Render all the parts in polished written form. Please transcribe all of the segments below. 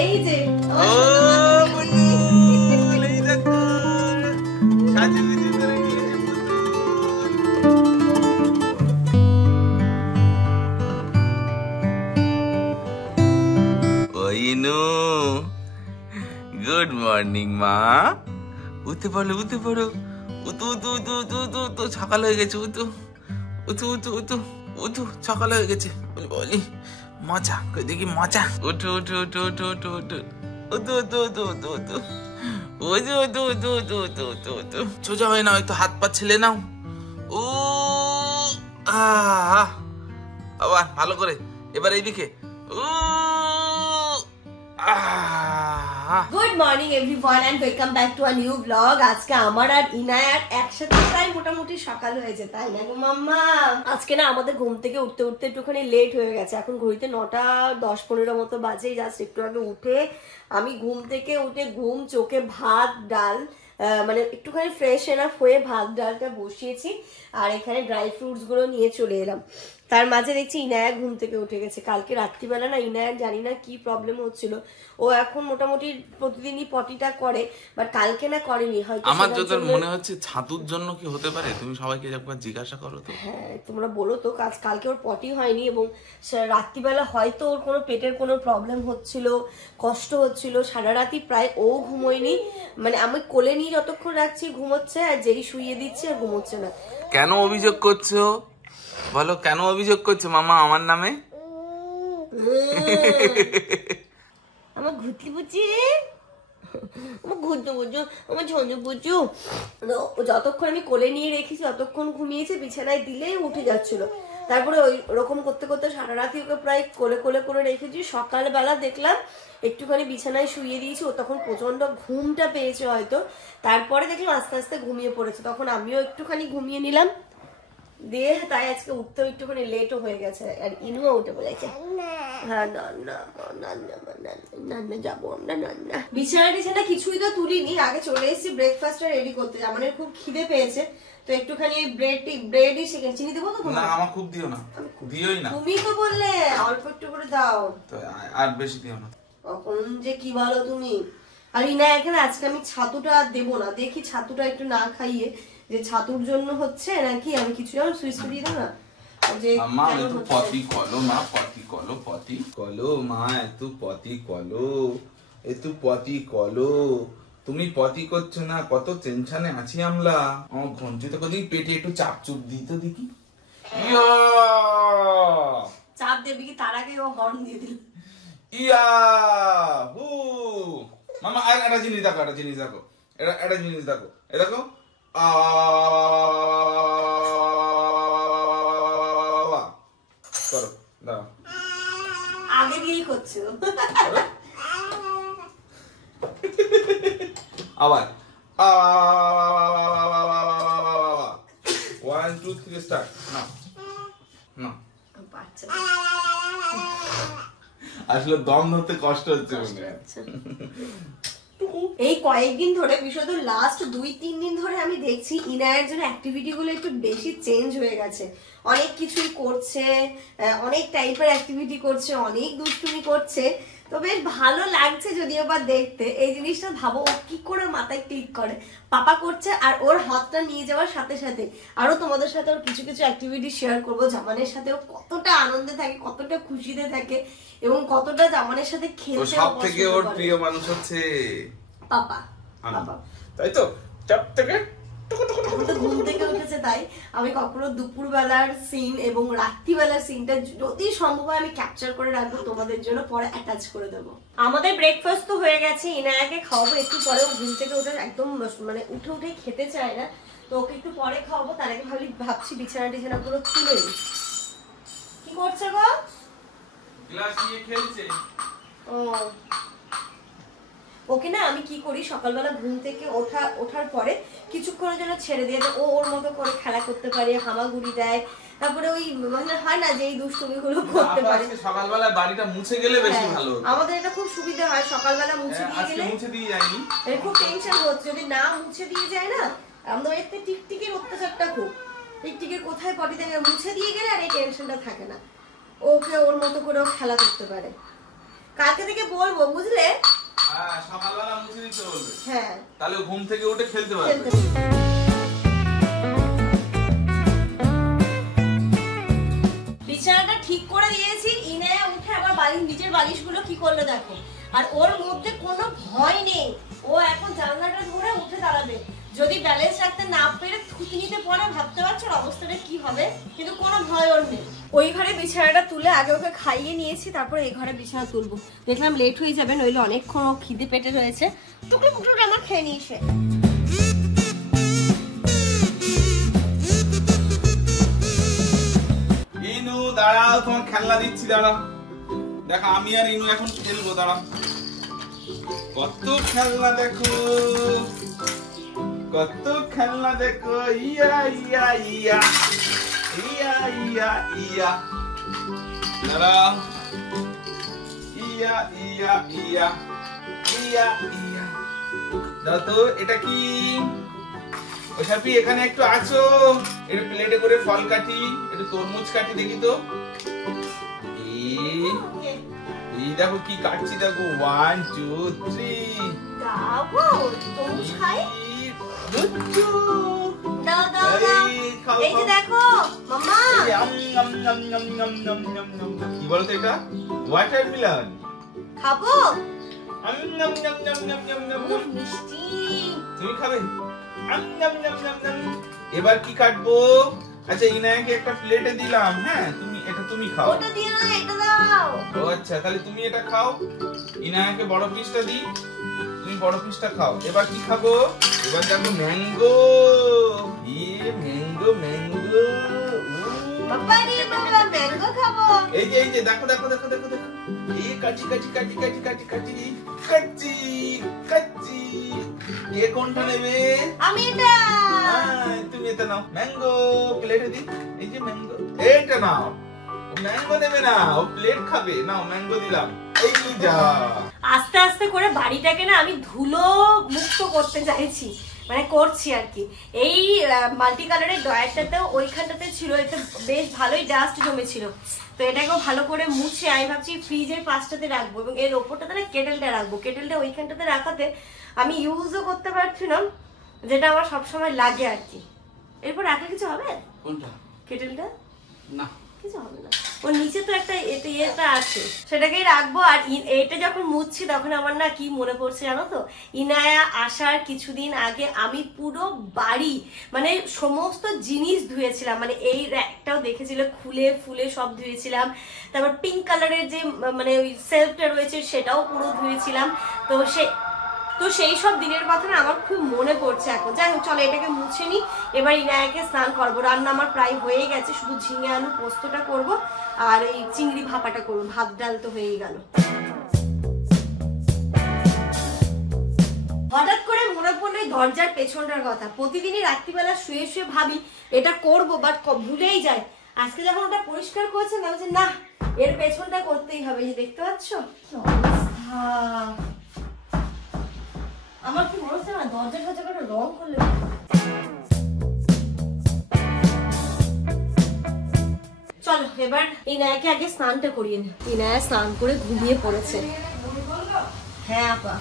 এই যে ও বুলবুল এই দেখো সাজিয়ে করে নিয়েছে বুলবুল। ওইনু গুড মর্নিং মা। উঠতে পারো উঠতে পারো। উতু উতু উতু উতু উতু উতু সকাল হয়ে গেছে। উতু উতু উতু উতু উতু সকাল হয়ে গেছে। বলি মজা দেখি মজা। উঠু উঠু উঠু উঠু উঠু উঠু উতু উতু উতু উতু উতু উতু উতু উতু উতু উতু উতু উতু সোজা হয় না, হয়তো হাত পা ছেলে নাও। ও আবার ভালো করে, এবার এইদিকে। ও good morning everyone and welcome back to a new blog. আজকে আমার আর ইনায়ার একসাথে প্রায় মোটামুটি সকাল হয়েছে, তাই না গো মাম্মা? আজকে না আমাদের ঘুম থেকে উঠতে উঠতে একটুখানি লেট হয়ে গেছে। এখন ঘড়িতে 9:10-15 মতো বাজে। জাস্ট একটু আগে উঠে আমি ঘুম থেকে উঠে ঘুম চোখে ভাত ডাল মানে একটুখানি ফ্রেশ এনাফ হয়ে ভাত ডালটা বসিয়েছি আর এখানে ড্রাই ফ্রুটস গুলো নিয়ে চলে এলাম। তার মাঝে দেখছি ইনায়া ঘুম থেকে উঠে গেছে। কালকে রাত্রিবেলা না ইনায়ার জানি না কি প্রবলেম হচ্ছিল, ও এখন মোটামুটি প্রতিদিনই পটিটা করে, বাট কালকে না করেনি। হয়তো আমার যত মনে হচ্ছে ছাতুর জন্য কি হতে পারে, তুমি সবাইকে একবার জিজ্ঞাসা করো তো। হ্যাঁ তোমরা বলো তো। কালকে ওর পটি হয়নি এবং রাত্রিবেলা হয়তো ওর কোনো পেটের কোনো প্রবলেম হচ্ছিল, কষ্ট হচ্ছিল। সারা রাতি প্রায় ও ঘুমোয়নি, মানে আমি কোলে নিয়ে যতক্ষণ রাখছি ঘুমোচ্ছে, আর যেই শুইয়ে দিচ্ছে আর ঘুমোচ্ছে না। কেন অভিযোগ করছো বলো, কেন অভিযোগ করছো মামা আমার নামে? আমার ঘুটি বুঝি, আমার ঘুরতে বুঝু, আমার ঝঞ্ঝু বুঝু। যতক্ষণ আমি কোলে নিয়ে রেখেছি ততক্ষণ ঘুমিয়েছে, বিছানায় দিলেই উঠে যাচ্ছিল। তারপরে ওই রকম করতে করতে সারা রাতি ওকে প্রায় কোলে কোলে করে রেখেছি। সকালবেলা দেখলাম একটুখানি বিছানায় শুইয়ে দিয়েছি, ও তখন প্রচন্ড ঘুমটা পেয়েছে হয়তো। তারপরে দেখলাম আস্তে আস্তে ঘুমিয়ে পড়েছে, তখন আমিও একটুখানি ঘুমিয়ে নিলাম দিয়ে। তাই আজকে উঠতেও একটুখানি লেটও হয়ে গেছে। আর ইনুও উঠে পড়েছে। হ্যাঁ নান্না যাবো আমরা নান্না। বিছানা কিছুই তো তুলিনি, আগে চলে এসেছি ব্রেকফাস্টটা রেডি করতে। আমাদের খুব খিদে পেয়েছে, তো একটুখানি ব্রেডই সেখানে চিনি দেবো তো তোমার? না আমার খুব দিও না, দিওই না। তুমি তো বললে অল্প একটু করে দাও, তো আর বেশি দিও না। কখন যে কি বলো তুমি। আর ইনা এখানে আজকে আমি ছাতুটা আর দেবো না, দেখি ছাতুটা একটু না খাইয়ে যে ছাতুর জন্য হচ্ছে নাকি আমি কিছু যেমন সুইচ দিয়ে দাও না। মা একটু পটি কলো মা, পটি কলো, পটি কলো মা, একটু পটি কলো, একটু পটি কলো। তুমি পটি করছো না, কত টেনশনে আছি আমরা। আমার ঘন্টিতে কদি পেটে একটু চাপ চুপ দিই তো দেখি। চাপ দেবি কি তার আগে ও হর্ন দিয়ে দিল। ইয়া হু মামা আর একটা জিনিস দেখো, একটা জিনিস দেখো, একটা জিনিস দেখো, এ দেখো করো দাও। আগে দিয়েই করছো আবার 1 2 3 স্টার্ট। না না আসলে দম ধরতে কষ্ট হচ্ছে মনে হয়। এই কয়েকদিন ধরে, বিশেষত লাস্ট 2-3 দিন ধরে আমি দেখছি ইনায়ের জন্য অ্যাক্টিভিটি গুলো একটু বেশি চেঞ্জ হয়ে গেছে। অনেক কিছুই করছে, অনেক টাইপের অ্যাক্টিভিটি করছে, অনেক দুষ্টুমি করছে। তো বেশ ভালো লাগছে যদিও বা দেখতে। এই জিনিসটা ভাবো ও কি করে মাথায় ক্লিক করে। পাপা করছে আর ওর হাতটা নিয়ে যাওয়ার সাথে সাথে আরো তোমাদের সাথে ওর কিছু কিছু অ্যাক্টিভিটি শেয়ার করবো। জামানের সাথে ও কতটা আনন্দে থাকে, কতটা খুশিতে থাকে এবং কতটা জামানের সাথে খেলতে। সব থেকে ওর প্রিয় মানুষ হচ্ছে পাপা। পাপা তাই তো সব থেকে ঘুম থেকে উঠেছে। তাই আমি কখনো দুপুরবেলার সিন এবং রাত্রিবেলার সিনটা যদি সম্ভব হয় আমি ক্যাপচার করে রাখবো তোমাদের জন্য, পরে অ্যাটাচ করে দেবো। আমাদের ব্রেকফাস্ট তো হয়ে গেছে, ইনায়াকে খাওয়াবো একটু পরেও। ঘুম থেকে উঠে একদম মানে উঠে খেতে চায় না, তো ওকে একটু পরে খাওয়াবো। তার আগে ভাবছি বিছানা গুলো তুলে নিই। কি করছে গো? গ্লাস নিয়ে খেলছে। ও ওকে না আমি কি করি, সকালবেলা ঘুম থেকে ওঠার পরে কিছুক্ষণের জন্য ছেড়ে দিয়ে ও ওর মতো করে খেলা করতে পারে, হামাগুড়ি দেয়, তারপরে ওই মানে হয় না যে এই দুষ্টুমি গুলো করতে পারে। সকালবেলা বাড়িটা মুছে গেলে বেশি ভালো। আমাদের এটা খুব সুবিধা হয়, সকালবেলা মুছে দিয়ে গেলে। মুছে দিয়ে যায়নি, খুব টেনশন হচ্ছে যদি না মুছে দিয়ে যায় না। আমাদের এতে টিকটিকির অত্যাচারটা খুব। টিকটিকির কোথায় পটি থেকে মুছে দিয়ে গেলে আর এই টেনশনটা থাকে না, ওকে ওর মতো করেও খেলা করতে পারে। কালকে থেকে বলবো, বুঝলে? হ্যাঁ, সকালবেলা মুছে দিতে বলবে। হ্যাঁ, তাহলে ঘুম থেকে উঠে খেলতে পারবে। বিছানাটা ঠিক করে দিয়েছি, ইনায়া উঠে আবার নিচের বালিশগুলো কি করলো দেখো। আর ওর মধ্যে কোনো ভয় নেই, ও এখন জানলাটা ধরে উঠে দাঁড়াবে। যদি ব্যালেন্স রাখতে না পেরে থুতনিতে পড়ে ভাবতে পারছো অবস্থাটা কি হবে, কিন্তু কোনো ভয় ওর নেই। ওই ঘরে বিছানাটা তুলে আগে ওকে খাইয়ে নিয়েছি, তারপরে এই ঘরে বিছানা তুলবো। দেখলাম লেট হয়ে যাবে, নইলে অনেকক্ষণ ও খিদে পেটে রয়েছে। টুকরো মুকরোটা আমার খেয়ে নিয়েছে। ইনু দাঁড়াও, তোমার খেলনা দিচ্ছি, দাঁড়াও। দেখো আমি আর ইনু এখন খেলবো, দাঁড়াও। কত খেলনা দেখো, কত খেলনা দেখো। ইয়া ইয়া ইয়া ইয়া ইয়া ইয়া, দাঁড়াও। ইয়া ইয়া ইয়া ইয়া ইয়া, দাও তো। এটা কি? ওসাপি এখানে একটু আছো, একটু প্লেটে করে ফল কাটি, একটু তরমুজ কাটি, দেখি তো। এই দেখো কি কাটছি, দেখো। 1 2 3, দাও তরমুজ খাই। দুচ্চু দাও দাও দাও, এই যে দেখো মাম্মা। কি বলতো এটা? ওয়াটারমেলন খাবো। মিষ্টি, তুমি খাবে? এবার কি কাটবো? আচ্ছা, ইনায়াকে একটা প্লেটে দিলাম। হ্যাঁ, তুমি খাও। ওটা দিও না, এটা দাও। ও আচ্ছা, তাহলে তুমি এটা খাও। ইনায়াকে বড় পিসটা দি, তুমি বড় পিসটা খাও। এবার কি খাবো? এবার দেখো ম্যাঙ্গো। ম্যাঙ্গো ম্যাঙ্গো, বাবা রে বাবা, ম্যাঙ্গো খাবো। এই যে দেখো দেখো দেখো দেখো দেখো। এই কাটি কাটি কাটি কাটি কাটি কাটি কাটি কাটি। কে কোনটা নেবে? আমি এটা। তুমি এটা নাও। ম্যাঙ্গো প্লেটে দি। এই যে ম্যাঙ্গো, এটা নাও। ম্যাঙ্গো নেবে না, ও প্লেট খাবে। নাও ম্যাঙ্গো দিলাম। এই যা। আস্তে আস্তে করে বাড়িটাকে না আমি ধুলো মুক্ত করতে চাইছি, মানে করছি আর কি। এই মাল্টি কালারের ড্রয়ারটাতেও ওইখানটাতে ছিল, এতে বেশ ভালোই ডাস্ট জমেছিল। তো এটাকেও ভালো করে মুছে আমি ভাবছি ফ্রিজের পাশটাতে রাখবো, এবং এর ওপরটাতে না কেটেলটা রাখবো। কেটেলটা ওইখানটাতে রাখাতে আমি ইউজও করতে পারছি না, যেটা আমার সবসময় লাগে আর কি। এরপর রাখলে কিছু হবে? কোনটা? কেটেলটা না, কিছু হবে না। ওর নিচে তো একটা ইয়েটা আছে, সেটাকেই রাখবো। আর এটা যখন মুছছি তখন আমার না কি মনে পড়ছে জানো তো, ইনায়া আসার কিছুদিন আগে আমি পুরো বাড়ি মানে সমস্ত জিনিস ধুয়েছিলাম। মানে এই র্যাকটাও দেখেছিল, খুলে ফুলে সব ধুয়েছিলাম। তারপর পিঙ্ক কালারের যে মানে ওই সেলফটা রয়েছে সেটাও পুরো ধুয়েছিলাম। তো সেই সব দিনের কথা না আমার খুব মনে পড়ছে এখন। যাই হোক, চলো এটাকে মুছে নি। এবার ইনায়াকে স্নান করবো। রান্না আমার প্রায় হয়ে গেছে, শুধু ঝিঙে আলু পোস্তটা করব আর এই চিংড়ি ভাপাটা করবো। ভাত ডাল তো হয়েই গেল। হঠাৎ করে মনে পড়লো দরজার পেছনটার কথা। প্রতিদিনই রাত্রিবেলা শুয়ে শুয়ে ভাবি এটা করবো, বাট ভুলেই যায়। আজকে যখন ওটা পরিষ্কার করেছে না, বলছে না এর পেছনটা করতেই হবে। যে দেখতে পাচ্ছ আমার কি মনে হচ্ছে না দরজা ঠরজা করে রং করলে। চলো এবার ইনায়াকে আগে স্নানটা করিয়ে নি। ইনায়া স্নান করে ঘুমিয়ে পড়েছে। হ্যাঁ আপা,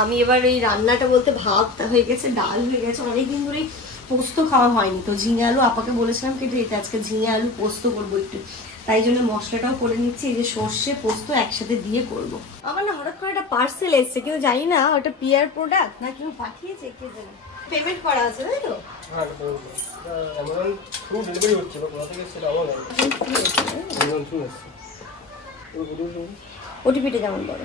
আমি এবার এই রান্নাটা বলতে ভাতটা হয়ে গেছে, ডাল হয়ে গেছে। অনেকদিন ধরেই পোস্ত খাওয়া হয়নি, তো ঝিঙে আলু আপাকে বলেছিলাম কিন্তু এটা আজকে ঝিঙে আলু পোস্ত করবো একটু, তাই জন্য মশলাটাও করে নিচ্ছি। এই যে সর্ষে পোস্ত একসাথে দিয়ে করব। আমার না হঠাৎ করে একটা পার্সেল এসছে, কেউ জানি না ওটা পিয়ার প্রোডাক্ট না কেউ পাঠিয়েছে, কে জানে। পেমেন্ট করা আছে তাই তো? ওটিপিটা যেমন করে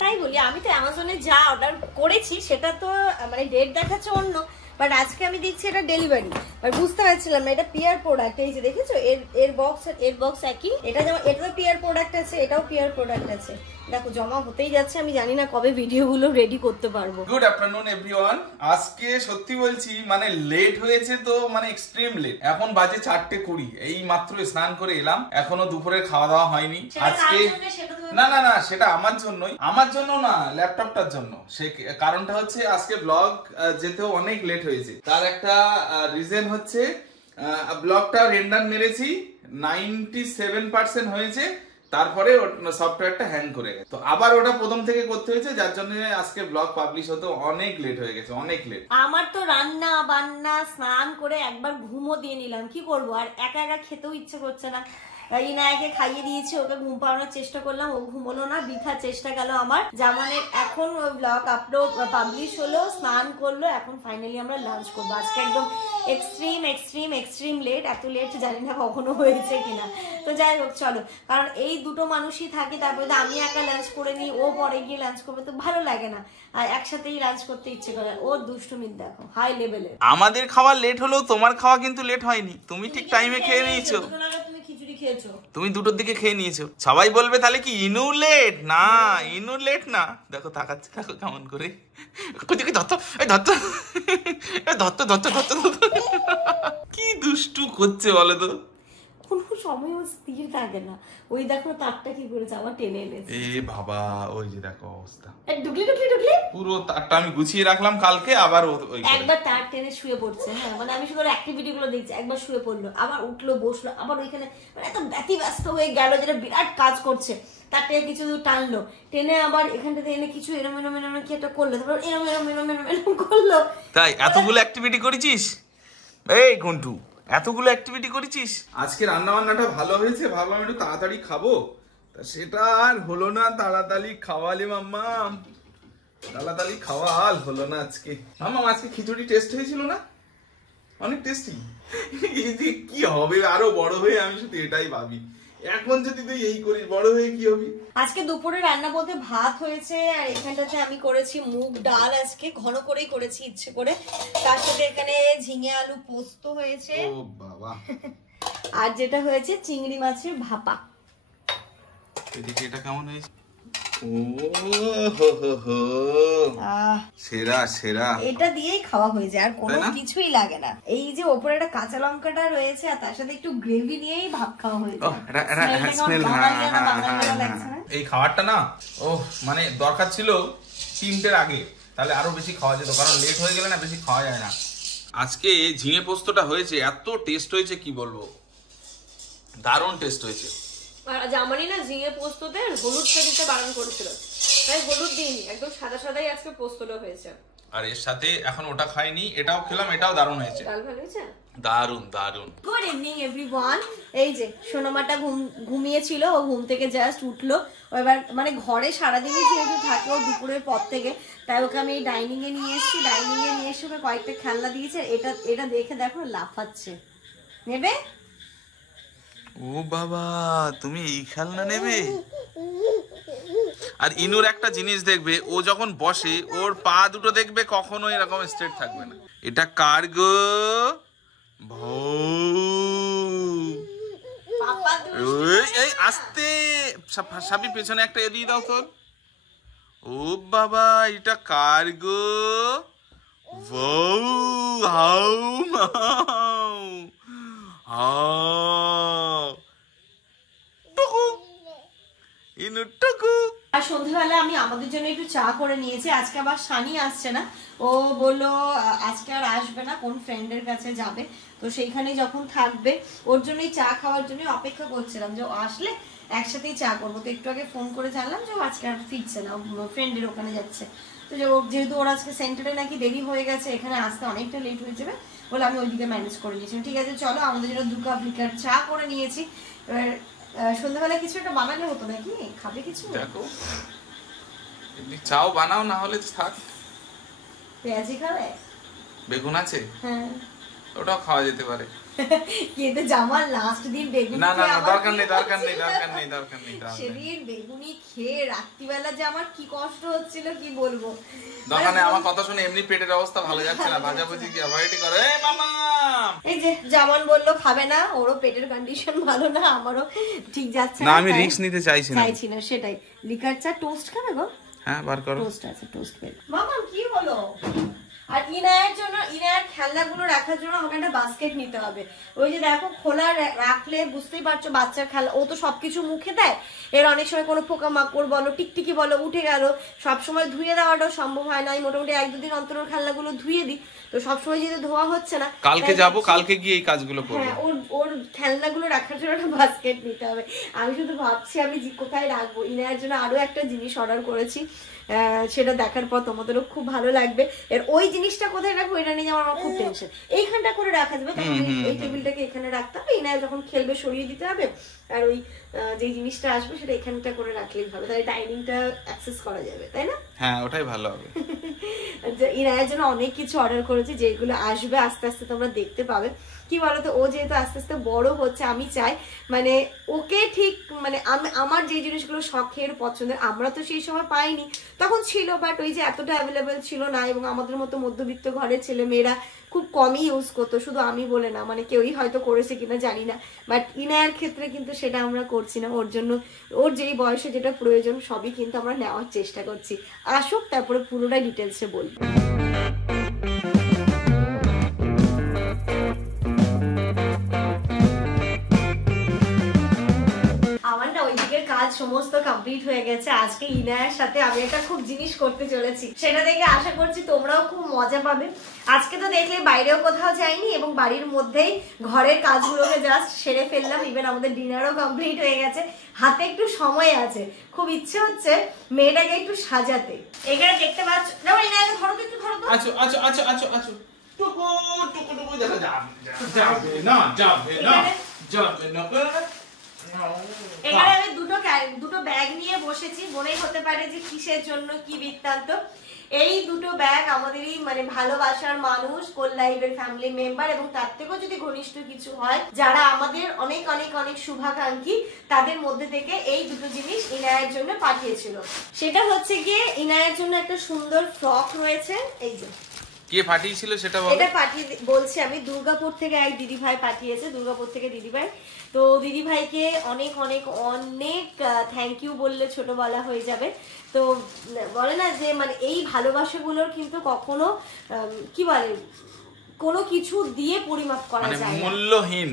তাই বলি। আমি তো অ্যামাজনে যা অর্ডার করেছি সেটা তো মানে ডেট দেখাচ্ছে অন্য, বাট আজকে আমি দেখছি এটা ডেলিভারি। বাট বুঝতে পারছিলাম না এটা পিয়ার প্রোডাক্ট। এই যে দেখেছো এর বক্স একই। এটা যেমন এটা তো পিয়ার প্রোডাক্ট আছে, এটাও পিয়ার প্রোডাক্ট আছে। দেখো জমা হতেই যাচ্ছে, আমি জানি না কবে ভিডিওগুলো রেডি করতে পারবো। Good afternoon everyone. আজকে সত্যি বলছি মানে লেট হয়েছে, তো মানে এক্সট্রিম লেট। এখন বাজে 4:20, এই মাত্র স্নান করে এলাম, এখনো দুপুরে খাওয়া দাওয়া হয়নি। আজকে না না না, সেটা আমার জন্যই, আমার জন্য না, ল্যাপটপটার জন্য। সে কারণটা হচ্ছে আজকে ব্লগ যেতেও অনেক লেট হয়েছে। তার একটা রিজন হচ্ছে ব্লগটা রেন্ডার মেরেছি 97% হয়েছে, তারপরে সফটওয়্যারটা হ্যাং করে গেছে, তো আবার ওটা প্রথম থেকে করতে হয়েছে, যার জন্য আজকে ব্লগ পাবলিশ হতে অনেক লেট হয়ে গেছে, অনেক লেট। আমার তো রান্না বান্না স্নান করে একবার ঘুমও দিয়ে নিলাম, কি করব, আর একা একা খেতেও ইচ্ছে করছে না। ইনায়াকে খাইয়ে দিয়েছি, ওকে ঘুম পাড়ানোর চেষ্টা করলাম, ও ঘুমোলো না, বৃথা চেষ্টা গেল আমার। জামানের এখন ব্লগ আপলোড পাবলিশ হলো, স্নান করলো, এখন ফাইনালি আমরা লাঞ্চ করবো। আজকে একদম এক্সট্রিম লেট, এত লেট জানি না কখনো হয়েছে কিনা। তো যাই হোক চলো, কারণ এই দুটো মানুষই থাকে, তারপরে তো আমি একা লাঞ্চ করে নিই, ও পরে গিয়ে লাঞ্চ করবে, তো ভালো লাগে না, আর একসাথেই লাঞ্চ করতে ইচ্ছে করে। ওর দুষ্টুমির দেখো হাই লেভেলের। আমাদের খাওয়া লেট হলো, তোমার খাওয়া কিন্তু লেট হয়নি, তুমি ঠিক টাইমে খেয়ে নিয়েছো। তুমি 2টোর দিকে খেয়ে নিয়েছো। সবাই বলবে তাহলে কি ইনু লেট? না, ইনু লেট না। দেখো তাকাচ্ছে, দেখো কেমন করে, কি দুষ্টু করছে বলো তো। কোনো সময় ও স্থির থাকে না। ওই দেখো তারটা কি করেছে, আবার টেনে এনেছে। এ বাবা, ওই যে দেখো অবস্থা, ঢুকলি পুরো তারটা আমি গুছিয়ে রাখলাম কালকে, আবার একবার তার টেনে শুয়ে পড়ছে। হ্যাঁ, মানে আমি শুধু অ্যাক্টিভিটি গুলো দেখছি, একবার শুয়ে পড়লো, আবার উঠলো, বসলো, আবার ওইখানে মানে এত ব্যতিব্যস্ত হয়ে গেল, যেটা বিরাট কাজ করছে। তার থেকে কিছু টানলো, টেনে আবার এখানটাতে এনে কিছু এরম কি একটা করলো, তারপর এরম করলো। তাই এতগুলো অ্যাক্টিভিটি করেছিস? এই ঘন্টু, এতগুলো অ্যাক্টিভিটি করেছিস? আজকে রান্না বান্নাটা ভালো হয়েছে, ভাবলাম একটু তাড়াতাড়ি খাবো, তা সেটা আর হলো না। তাড়াতাড়ি খাওয়ালে মাম্মা, তাড়াতাড়ি খাওয়াল হলো না আজকে। মাম্মা আজকে খিচুড়ি টেস্ট হয়েছিল না? অনেক টেস্টি। এই যে কি হবে আরো বড় হয়ে, আমি শুধু এটাই ভাবি, এখন যদি তুই এই করিস বড় হয়ে কি হবি। আজকে দুপুরে রান্না বলতে ভাত হয়েছে, আর এখানটাতে আমি করেছি মুগ ডাল, আজকে ঘন করেই করেছি ইচ্ছে করে। তার সাথে এখানে ঝিঙে আলু পোস্ত হয়েছে, ও বাবা, আর যেটা হয়েছে চিংড়ি মাছের ভাপা। এদিকে এটা কেমন হয়েছে? ও হো হো হো, সেরা সেরা। এটা দিয়েই খাওয়া হয়ে যায়, আর কোনো কিছুই লাগে না। এই যে ওপরে একটা কাঁচা লঙ্কাটা রয়েছে, আর তার সাথে একটু গ্রেভি নিয়েই ভাত খাওয়া হয়ে যায়। এই খাবারটা না, ও মানে দরকার ছিল 3টের আগে, তাহলে আরো বেশি খাওয়া যেত, কারণ লেট হয়ে গেলে না বেশি খাওয়া যায় না। আজকে ঝিঙে পোস্তটা হয়েছে, এত টেস্ট হয়েছে কি বলবো, দারুণ টেস্ট হয়েছে। জামানি না ঝিঙে পোস্ততে হলুদটা দিতে বারণ করেছিল, তাই হলুদ দিইনি, একদম সাদা সাদাই আজকে পোস্তটা হয়েছে। আর এর সাথে এখন ওটা খাইনি, এটাও খেলাম, এটাও দারুণ হয়েছে। ডাল ভালো হয়েছে, দারুণ দারুণ। Good evening everyone. এই যে সোনামাটা ঘুমিয়েছিল, ও ঘুম থেকে জাস্ট উঠলো। এবার মানে ঘরে সারাদিনই যেহেতু থাকে ও দুপুরের পর থেকে, তাই ওকে আমি এই ডাইনিং এ নিয়ে এসেছি। ডাইনিং এ নিয়ে এসে ওকে কয়েকটা খেলনা দিয়েছে, এটা দেখে দেখো লাফাচ্ছে। নেবে? ও বাবা, তুমি এই খেলনা নেবে? আর ইনুর একটা জিনিস দেখবে, ও যখন বসে ওর পা দুটো দেখবে কখনো এরকম স্ট্রেট থাকবে না। এটা কার গো? এই আস্তে, সাবি পেছনে একটা এদিকে দাও তোর। ও বাবা, এটা কার গো? হাউ মাউ আর সন্ধ্যাবেলা আমি আমাদের জন্য একটু চা করে নিয়েছি। আজকে আবার সানি আসছে না, ও বললো আজকে আর আসবে না, কোন ফ্রেন্ডের কাছে যাবে, তো সেইখানে যখন থাকবে ওর জন্যই চা খাওয়ার জন্য অপেক্ষা করছিলাম, যে ও আসলে একসাথেই চা করবো। তো একটু আগে ফোন করে জানলাম যে ও আজকে আর ফিরছে না, ফ্রেন্ডের ওখানে যাচ্ছে। তো যেহেতু ওর আজকে সেন্টারে নাকি দেরি হয়ে গেছে, এখানে আসতে অনেকটা লেট হয়ে যাবে বলে আমি ওইদিকে ম্যানেজ করে নিয়েছি। ঠিক আছে চলো, আমাদের জন্য 2 কাপ লিকার চা করে নিয়েছি। এবার সন্ধ্যাবেলা কিছু একটা বানালে হতো নাকি, খাবে কিছু? দেখো চাও বানাও, না হলে থাক। পেঁয়াজি খাবে? বেগুন আছে? হ্যাঁ, ওটাও খাওয়া যেতে পারে। কিন্তু জামার লাস্ট দিন বেগুনি, না না না, দরকার নেই দরকার নেই দরকার নেই দরকার নেই। সেদিন বেগুনি খেয়ে রাত্রিবেলা যে আমার কি কষ্ট হচ্ছিল কি বলবো। দরকার নেই, আমার কথা শুনে এমনি পেটের অবস্থা ভালো যাচ্ছে না, ভাজাভুজি কি অ্যাভয়েড করে। এই মামা, এই যে জামান বললো খাবে না, ওরও পেটের কন্ডিশন ভালো না, আমারও ঠিক যাচ্ছে না, আমি রিস্ক নিতে চাইছি না, সেটাই। লিকার চা টোস্ট খাবে গো? হ্যাঁ বার করো। টোস্ট আছে, টোস্ট পেয়ে। মামা কি হলো? আর ইনায়ের খেলনাগুলো রাখার জন্য আমাকে একটা বাস্কেট নিতে হবে। ওই যে দেখো খোলা রাখলে বুঝতেই পারছো বাচ্চার খেলা, ও তো সবকিছু মুখে দেয়, এর অনেক সময় কোনো পোকামাকড় বলো টিকটিকি বলো উঠে গেল, সবসময় ধুয়ে দেওয়াটাও সম্ভব হয় না। আমি মোটামুটি 1-2 দিন অন্তর খেলনাগুলো ধুয়ে দিই, তো সবসময় যেহেতু ধোয়া হচ্ছে না, কালকে যাবো, কালকে গিয়ে এই কাজগুলো করবো। হ্যাঁ, ওর খেলনাগুলো রাখার জন্য একটা বাস্কেট নিতে হবে। আমি শুধু ভাবছি আমি কোথায় রাখবো। ইনায়ের জন্য আরো একটা জিনিস অর্ডার করেছি, সেটা দেখার পর তোমাদেরও খুব ভালো লাগবে। এর ওই জিনিসটা কোথায় রাখবো এটা নিয়ে আমার খুব টেনশন। এইখানটা করে রাখা যাবে, তখন এই টেবিলটাকে এখানে রাখতে হবে, ইনায় যখন খেলবে সরিয়ে দিতে হবে, আর ওই যে জিনিসটা আসবে সেটা এখানটা করে রাখলেই হবে, তাহলে ডাইনিংটা অ্যাক্সেস করা যাবে, তাই না? হ্যাঁ, ওটাই ভালো হবে। ইনায়ের জন্য অনেক কিছু অর্ডার করেছি, যেগুলো আসবে আস্তে আস্তে তোমরা দেখতে পাবে। কি বলতো, ও যেহেতু আস্তে আস্তে বড় হচ্ছে, আমি চাই মানে ওকে ঠিক মানে আমার যে জিনিসগুলো শখের পছন্দের, আমরা তো সেই সময় পাইনি, তখন ছিল, বাট ওই যে এতটা অ্যাভেলেবেল ছিল না, এবং আমাদের মতো মধ্যবিত্ত ঘরের ছেলে মেয়েরা খুব কমই ইউজ করতো, শুধু আমি বলে না, মানে কেউই হয়তো করেছে কিনা জানি না, বাট ইনায়ের ক্ষেত্রে কিন্তু সেটা আমরা করছি না। ওর জন্য ওর যেই বয়সে যেটা প্রয়োজন সবই কিন্তু আমরা নেওয়ার চেষ্টা করছি। আসুক, তারপরে পুরোটাই ডিটেলসে বলবো। কাজ সমস্ত কমপ্লিট হয়ে গেছে। আজকে ইনায়ের সাথে আমি একটা খুব জিনিস করতে চলেছি, সেটা দেখে আশা করছি তোমরাও খুব মজা পাবে। আজকে তো দেখলে বাইরেও কোথাও যাইনি, এবং বাড়ির মধ্যেই ঘরের কাজগুলোকে জাস্ট সেরে ফেললাম। ইভেন আমাদের ডিনারও কমপ্লিট হয়ে গেছে, হাতে একটু সময় আছে। খুব ইচ্ছে হচ্ছে মেয়েটাকে একটু সাজাতে। এখানে দেখতে পাচ্ছ, না ইনায়াকে ধরো তো, একটু ধরো তো। আচ্ছা আচ্ছা আচ্ছা আচ্ছা আচ্ছা টুকু টুকু টুকু দেখা যাবে না, যাবে না, যাবে না। এখানে আমি দুটো ব্যাগ নিয়ে বসেছি, মনেই হতে পারে যে কিসের জন্য, কি বৃত্তান্ত। এই দুটো ব্যাগ আমাদেরই মানে ভালোবাসার মানুষ, কোল লাইভের ফ্যামিলি মেম্বার, এবং তার থেকেও যদি ঘনিষ্ঠ কিছু হয়, যারা আমাদের অনেক অনেক অনেক শুভাকাঙ্ক্ষী, তাদের মধ্যে থেকে এই দুটো জিনিস ইনায়ের জন্য পাঠিয়েছিল। সেটা হচ্ছে গিয়ে ইনায়ের জন্য একটা সুন্দর ফ্রক রয়েছে, এই যে। কে পাঠিয়েছিল সেটা বলো। এটা বলছি আমি, দুর্গাপুর থেকে এক দিদি ভাই পাঠিয়েছে, দুর্গাপুর থেকে দিদি ভাই। তো দিদি ভাইকে অনেক অনেক অনেক থ্যাংক ইউ বললে ছোট বলা হয়ে যাবে। তো বলে না যে মানে এই ভালোবাসাগুলোর কিন্তু কখনো কি বলে কোনো কিছু দিয়ে পরিমাপ করা যায় না,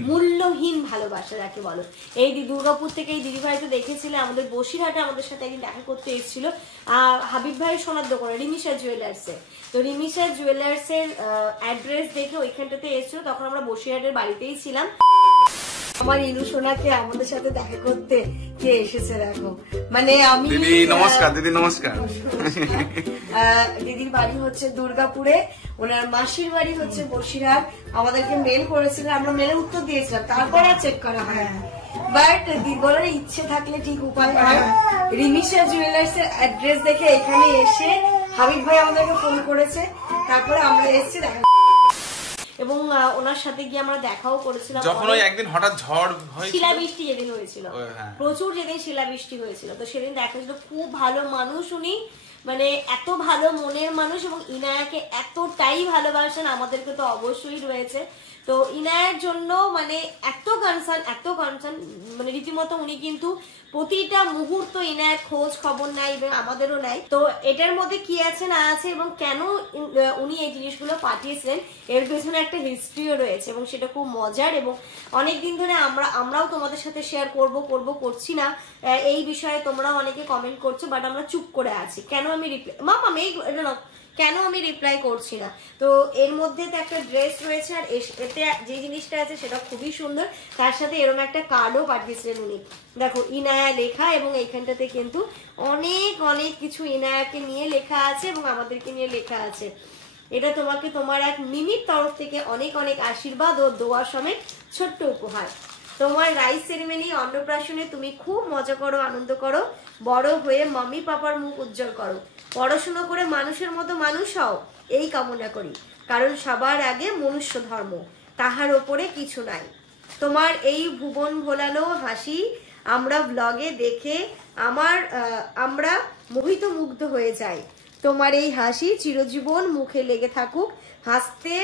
মূল্যহীন ভালোবাসা যাকে বলো। এই দুর্গাপুর থেকে এই দিদি ভাই তো দেখেছিলে আমাদের বসিরহাটে আমাদের সাথে একদিন দেখা করতে এসেছিল, হাবিব ভাই সোনার দোকানে রিমিশা জুয়েলার্সে। তো রিমিশা জুয়েলার্সের অ্যাড্রেস দেখে ওইখানটাতে এসেছিল, তখন আমরা বসিরহাটের বাড়িতেই ছিলাম। আমার ইলু সোনাকে আমাদের সাথে দেখা করতে কে এসেছে দেখো, মানে আমি দিদি নমস্কার। দিদি নমস্কার। দিদির বাড়ি হচ্ছে দুর্গাপুরে, ওনার মাসির বাড়ি হচ্ছে বসিরহাট। আমাদেরকে মেল করেছিল, আমরা মেলে উত্তর দিয়েছিলাম, তারপরে আর চেক করা হয়। বাট বলার ইচ্ছে থাকলে ঠিক উপায় হয়। রিমিশা জুয়েলার্স এর অ্যাড্রেস দেখে এখানে এসে হাবিব ভাই আমাদেরকে ফোন করেছে, তারপরে আমরা এসেছি দেখা, এবং ওনার সাথে গিয়ে আমরা দেখাও করেছিলাম। যখন ওই একদিন হঠাৎ ঝড় হয়েছিল, শিলাবৃষ্টি যেদিন হয়েছিল, প্রচুর যেদিন শিলাবৃষ্টি হয়েছিল, তো সেদিন দেখা ছিল। খুব ভালো মানুষ উনি, মানে এত ভালো মনের মানুষ, এবং ইনায়াকে এতটাই ভালোবাসেন, আমাদেরকে তো অবশ্যই রয়েছে। তো ইনায়ের জন্য মানে এত কনসার্ন মানে রীতিমতো উনি কিন্তু প্রতিটা মুহূর্ত ইনায়ের খোঁজ খবর নেয়, এবং আমাদেরও নেয়। তো এটার মধ্যে কি আছে না আছে এবং কেন উনি এই জিনিসগুলো পাঠিয়েছিলেন, এর পেছনে একটা হিস্ট্রিও রয়েছে, এবং সেটা খুব মজার। এবং অনেকদিন ধরে আমরাও তোমাদের সাথে শেয়ার করছি না এই বিষয়ে, তোমরা অনেকে কমেন্ট করছো, বাট আমরা চুপ করে আছি। কেন আমি রিপ্লাই করছি না? তো এর মধ্যে তো একটা ড্রেস রয়েছে, আর এতে যে জিনিসটা আছে সেটা খুবই সুন্দর। তার সাথে এরকম একটা কার্ডও পাঠিয়েছিলেন উনি, দেখো ইনায়া লেখা, এবং এইখানটাতে কিন্তু অনেক অনেক কিছু ইনায়াকে নিয়ে লেখা আছে এবং আমাদেরকে নিয়ে লেখা আছে। এটা তোমাকে তোমার এক মিমির তরফ থেকে অনেক অনেক আশীর্বাদ ও দোয়া সমেত ছোট্ট উপহার। তোমার রাইস সেরিমনি অন্নপ্রাশনে তুমি খুব মজা করো, আনন্দ করো, বড় হয়ে মাম্মি পাপার মুখ উজ্জ্বল করো, পড়াশোনা করে মানুষের মতো মানুষ হও, এই কামনা করি। কারণ সবার আগে মনুষ্য ধর্ম, তাহার ওপরে কিছু নাই। তোমার এই ভুবন ভোলানো হাসি আমরা ব্লগে দেখে আমরা মোহিত মুগ্ধ হয়ে যাই। তোমার এই হাসি চিরজীবন মুখে লেগে থাকুক, হাসতে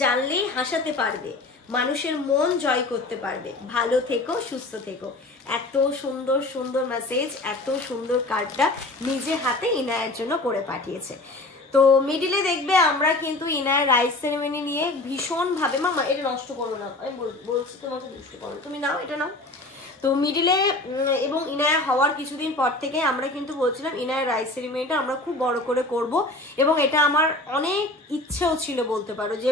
জানলেই হাসাতে পারবে, মানুষের মন জয় করতে পারবে। ভালো থেকো, সুস্থ থেকো। এত সুন্দর সুন্দর মেসেজ, এত সুন্দর কার্ডটা নিজে হাতে ইনায়ের জন্য করে পাঠিয়েছে। তো মিডিলে দেখবে আমরা কিন্তু ইনার রাইস সেরেমনি নিয়ে ভীষণ ভাবে, মামা এটা নষ্ট করো না, আমি বলছি তোমাকে দুষ্ট করো, তুমি নাও এটা নাও। তো মিডিলে এবং ইনায়া হওয়ার কিছুদিন পর থেকে আমরা কিন্তু বলছিলাম ইনায়ার রাইস সেরিমনিটা আমরা খুব বড় করে করব, এবং এটা আমার অনেক ইচ্ছেও ছিল বলতে পারো, যে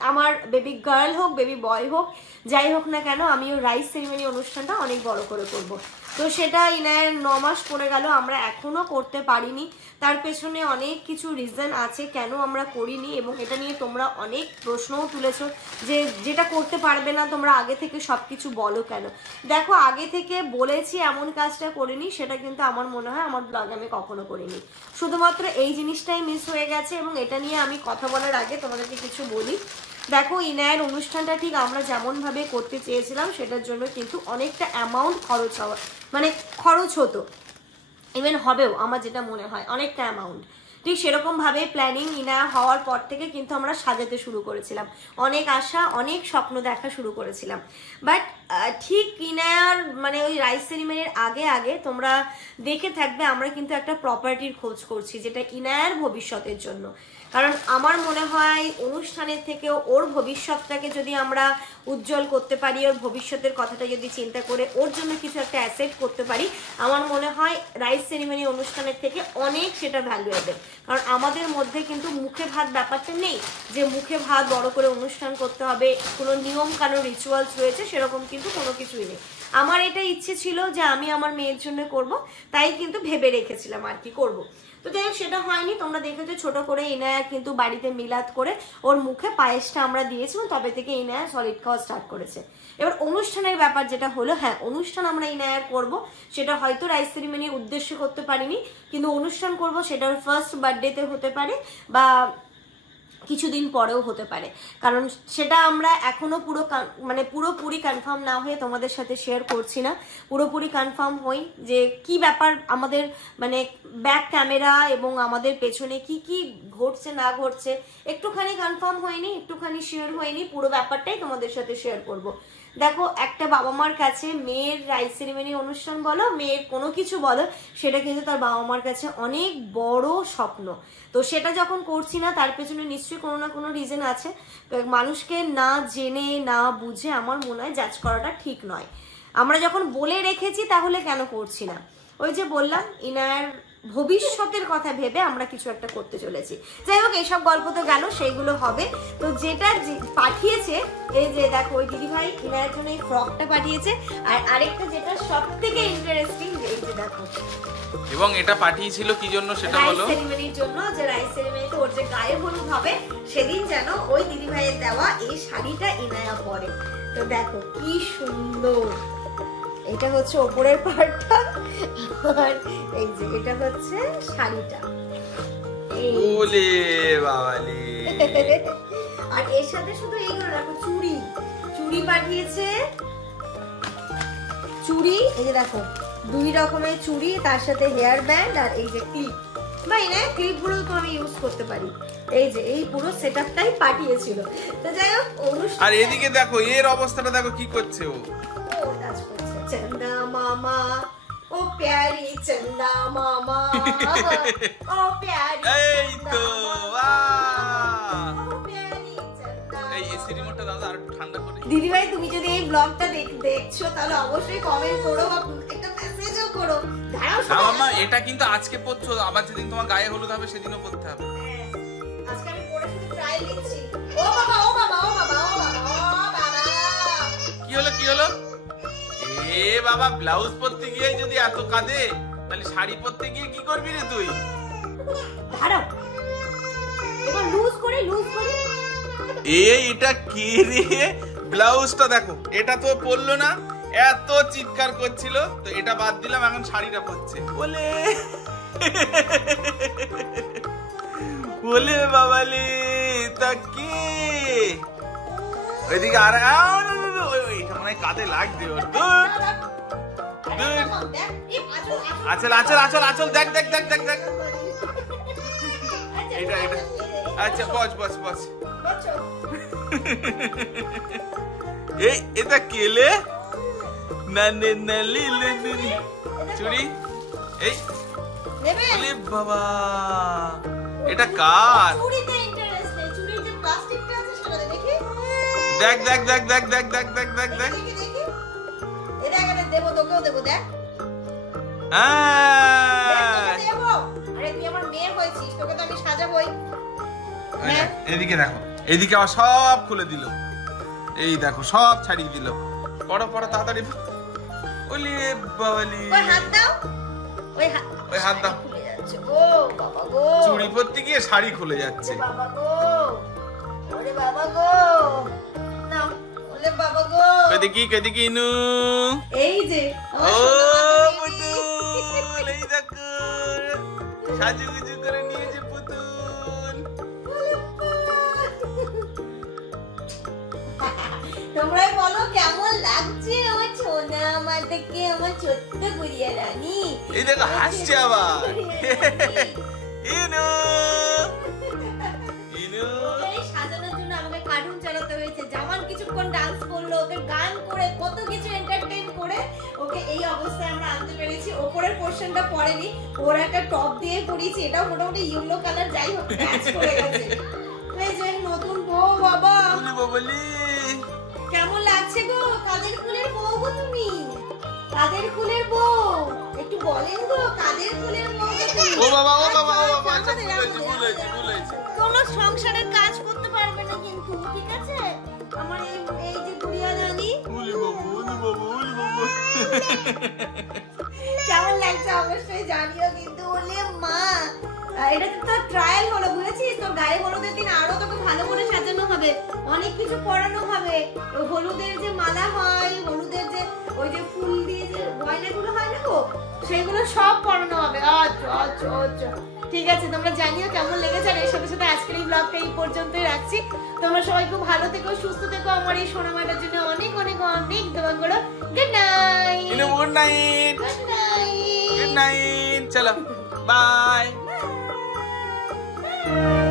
আমার বেবি গার্ল হোক বেবি বয় হোক যাই হোক না কেন আমি ওই রাইস সেরিমনি অনুষ্ঠানটা অনেক বড় করে করব। তো সেটা ইনায়ের 9 মাস পড়ে গেল, আমরা এখনো করতে পারিনি। তার পেছনে অনেক কিছু রিজন আছে কেন আমরা করিনি, এবং এটা নিয়ে তোমরা অনেক প্রশ্নও তুলেছো যে যেটা করতে পারবে না তোমরা আগে থেকে সবকিছু বলো কেন। দেখো আগে থেকে বলেছি এমন কাজটা করিনি, সেটা কিন্তু আমার মনে হয় আমার ব্লগে আমি কখনো করিনি, শুধুমাত্র এই জিনিসটাই মিস হয়ে গেছে। এবং এটা নিয়ে আমি কথা বলার আগে তোমাদেরকে কিছু বলি। দেখো ইনায়ের অনুষ্ঠানটা ঠিক আমরা যেমন ভাবে করতে চেয়েছিলাম সেটার জন্য কিন্তু অনেকটা অ্যামাউন্ট খরচ হতো, ইভেন হবেও আমার যেটা মনে হয় অনেকটা অ্যামাউন্ট। ঠিক সেরকম ভাবে প্ল্যানিং ইনায়া হওয়ার পর থেকে কিন্তু আমরা সাজাতে শুরু করেছিলাম, অনেক আশা অনেক স্বপ্ন দেখা শুরু করেছিলাম। বাট ঠিক ইনায়ার ওই রাইস সেরিমনির আগে আগে তোমরা দেখে থাকবে আমরা কিন্তু একটা প্রপার্টির খোঁজ করছি, যেটা ইনায়ার ভবিষ্যতের জন্য। কারণ আমার মনে হয় অনুষ্ঠানের থেকেও ওর ভবিষ্যৎটাকে যদি আমরা উজ্জ্বল করতে পারি, ওর ভবিষ্যতের কথাটা যদি চিন্তা করে ওর জন্য কিছু একটা অ্যাসেট করতে পারি, আমার মনে হয় রাইস সেরিমনি অনুষ্ঠানের থেকে অনেক সেটা ভ্যালুয়েবল। কারণ আমাদের মধ্যে কিন্তু মুখে ভাত ব্যাপারটা নেই, যে মুখে ভাত বড় করে অনুষ্ঠান করতে হবে, কোনো নিয়ম কানুন রিচুয়ালস রয়েছে সেরকম কিন্তু কোনো কিছুই নেই। আমার এটা ইচ্ছে ছিল যে আমি আমার মেয়ের জন্য করব, তাই কিন্তু ভেবে রেখেছিলাম আর কি করব। তো যাই হোক সেটা হয়নি, তোমরা দেখেছো ছোট করে ইনায়া কিন্তু বাড়িতে মিলাদ করে ওর মুখে পায়েসটা আমরা দিয়েছিলাম, তবে থেকে ইনায়া সলিড খাওয়া স্টার্ট করেছে। এবার অনুষ্ঠানের ব্যাপার যেটা হলো, হ্যাঁ অনুষ্ঠান আমরা ইনায়ার করব, সেটা হয়তো রাইস সেরিমনির উদ্দেশ্যে করতে পারিনি, কিন্তু অনুষ্ঠান করব সেটা ওর ফার্স্ট বার্থডেতে হতে পারে বা কিছুদিন পরেও হতে পারে। কারণ সেটা আমরা এখনো পুরোপুরি কনফার্ম না হয়ে তোমাদের সাথে শেয়ার করছি না, পুরোপুরি কনফার্ম হই যে কি ব্যাপার আমাদের ব্যাক ক্যামেরা এবং আমাদের পেছনে কি কি ঘটছে না ঘটছে একটুখানি কনফার্ম হয়নি, একটুখানি শেয়ার হয়নি, পুরো ব্যাপারটাই তোমাদের সাথে শেয়ার করব। দেখো একটা বাবা মার কাছে মেয়ের রাইস সেরিমনি অনুষ্ঠান বলো, মেয়ের কোনো কিছু বলো, সেটা কিন্তু তার বাবা মার কাছে অনেক বড় স্বপ্ন। তো সেটা যখন করছি না তার পেছনে নিশ্চয়ই কোনো না কোনো রিজন আছে। মানুষকে না জেনে না বুঝে আমার মনে হয় জাজ করাটা ঠিক নয়। আমরা যখন বলে রেখেছি তাহলে কেন করছি না? ওই যে বললাম ইনার ভবিষ্যতের কথা ভেবে আমরা কিছু একটা করতে চলেছি। যাই হোক এইসব গল্প তো গেল, সেইগুলো হবে। তো যেটা পাঠিয়েছে, এই যে দেখো ওই দিদি ভাই ইনার জন্য এই ফ্রকটা পাঠিয়েছে, আর আরেকটা যেটা সব থেকে ইন্টারেস্টিং, এই যে দেখো, এবং এটা পাঠিয়েছিল কি জন্য সেটা বলো। রাইস সেরিমনির জন্য, যে রাইস সেরিমনিতে ওর যে গায়ে হলুদ হবে সেদিন যেন ওই দিদি ভাইয়ের দেওয়া এই শাড়িটা ইনায়া পরে। তো দেখো কি সুন্দর, এটা হচ্ছে ওপরের পার্টটা, আর এই যে এটা হচ্ছে শাড়িটা। ওলে বাবালে। আর এর সাথে শুধু এইগুলো দেখো, চুড়ি পাঠিয়েছে, চুড়ি এই যে দেখো 2 রকমের চুড়ি, তার সাথে হেয়ার ব্যান্ড, আর এই যে ক্লিপ, ভাই না ক্লিপ গুলো তো আমি ইউজ করতে পারি। এই যে এই পুরো সেটআপটাই পাঠিয়েছিল। তো যাই হোক অনুষ্ঠান, আর এদিকে দেখো এর অবস্থাটা দেখো কি করছে ও কাজ করছে। চন্দা মামা ও প্যারি চন্দা মামা, ও প্যারি, এই তো এই এসি রিমোটটা দাও আর একটু ঠান্ডা করে। দিদি ভাই তুমি যদি এই ব্লগটা দেখছো তাহলে অবশ্যই কমেন্ট করো বা একটা মেসেজও করো। দাঁড়াও না মামা, এটা কিন্তু আজকে পড়ছো, আবার যেদিন তোমার গায়ে হলুদ হবে সেদিনও পড়তে হবে। আজকে আমি পরে শুধু ট্রায়াল দিচ্ছি। ও বাবা ও বাবা ও বাবা ও বাবা ও বাবা, কি হলো? এ বাবা, ব্লাউজ পরতে গিয়ে যদি এত কাঁদে তাহলে শাড়ি পরতে গিয়ে কি করবি রে তুই? দাঁড়াও এবার লুজ করে এটা কি রে? ব্লাউজটা দেখো, এটা তো পরলো না, এত চিৎকার করছিল, তো এটা বাদ দিলাম, এখন শাড়িটা পরছে। বলে বলে বাবালে, তা কে ওইদিকে? আর এইটা মানে কাঁধে লাগছে ওর। আচল আচল আচল আচল, দেখ দেখ দেখ দেখ দেখ, এটা আচ্ছা বস এই এটা কেলে না নে না লিলে চুরি এই নেবে বাবা, এটা কার? চুড়িতে ইন্টারেস্ট নেই, চুড়ির যে প্লাস্টিকটা আছে সেটা দেখি। দেখ দেখ দেখ দেখ দেখ দেখ দেখ দেখ দেখ। দেখি দেখি। এটা এখানে দেব, তোকেও দেব, দেখ। দেব। আরে তুই আমার মেয়ে হয়েছিস, তোকে তো আমি সাজাবই। হ্যাঁ এদিকে দেখো, এদিকে আবার সব খুলে দিল। এই দেখো সব ছাড়িয়ে দিল। পড়ো পড়ো তাড়াতাড়ি। ওলে বাবালি, ওই হাত দাও, ওই হাত দাও। খুলে যাচ্ছে। ও বাবা গো, চুড়ি পরতে গিয়ে শাড়ি খুলে যাচ্ছে। বাবা গো, ওরে বাবা গো, নাও, ওলে বাবা গো। এদিকে এদিকে ইনু। এই যে ও পুতুল, এই দেখো সাজুগুজু করে নিয়েছে পুতুল। তোমরাই বলো কেমন লাগছে আমার সোনা আমাদেরকে, আমার ছোট্ট গুড়িয়া রানী। এই দেখো হাসছে আবার। ইনু ইনু। এই সাজানোর জন্য আমাকে কার্টুন চালাতে হয়েছে। জামান কিছুক্ষণ ডান্স করলো, ওকে গান করে কত কিছু এন্টারটেইন করে ওকে এই অবস্থায় আমরা আনতে পেরেছি। ওপরের পোরশনটা পরেনি, ওর একটা টপ দিয়ে পরিয়েছি, এটাও মোটামুটি ইয়েলো কালার, যাই হোক ম্যাচ করে গেছে। এই যে নতুন বউ বাবা, বলি বাবলি কেমন লাগছে গো? কাদের ফুলের বউ গো তুমি? কাদের ফুলের বউ একটু বলেন গো, কাদের ফুলের বউ গো তুমি? ও বাবা ও বাবা ও বাবা, আচ্ছা ভুল হয়েছে। কোনো সংসারের কাজ করতে পারবে না কিন্তু, ঠিক আছে? আমার এই যে গুড়িয়া রানী, বলি বাবু বলি বাবু বলি বাবু। কেমন লাগছে অবশ্যই জানিও কিন্তু। ওলে মা, এটা তো ট্রায়াল হলো, বুঝেছিস? তোর গায়ে হলুদের দিন আরো তোকে ভালো করে সাজানো হবে, অনেক কিছু পরানো হবে। হলুদের যে মালা হয়, হলুদের যে ওই যে ফুল দিয়ে যে গয়নাগুলো হয় না গো, সেগুলো সব পরানো হবে। আচ্ছা আচ্ছা আচ্ছা, ঠিক আছে। তোমরা জানিও কেমন লেগেছে। আর এর সাথে সাথে আজকের এই ব্লগটা এই পর্যন্তই রাখছি। তোমরা সবাই খুব ভালো থেকো, সুস্থ থেকো। আমার এই সোনামাটার জন্য অনেক অনেক অনেক দোয়া করো। Good night. Good night. Good night. Good night. চলো বাই। Bye.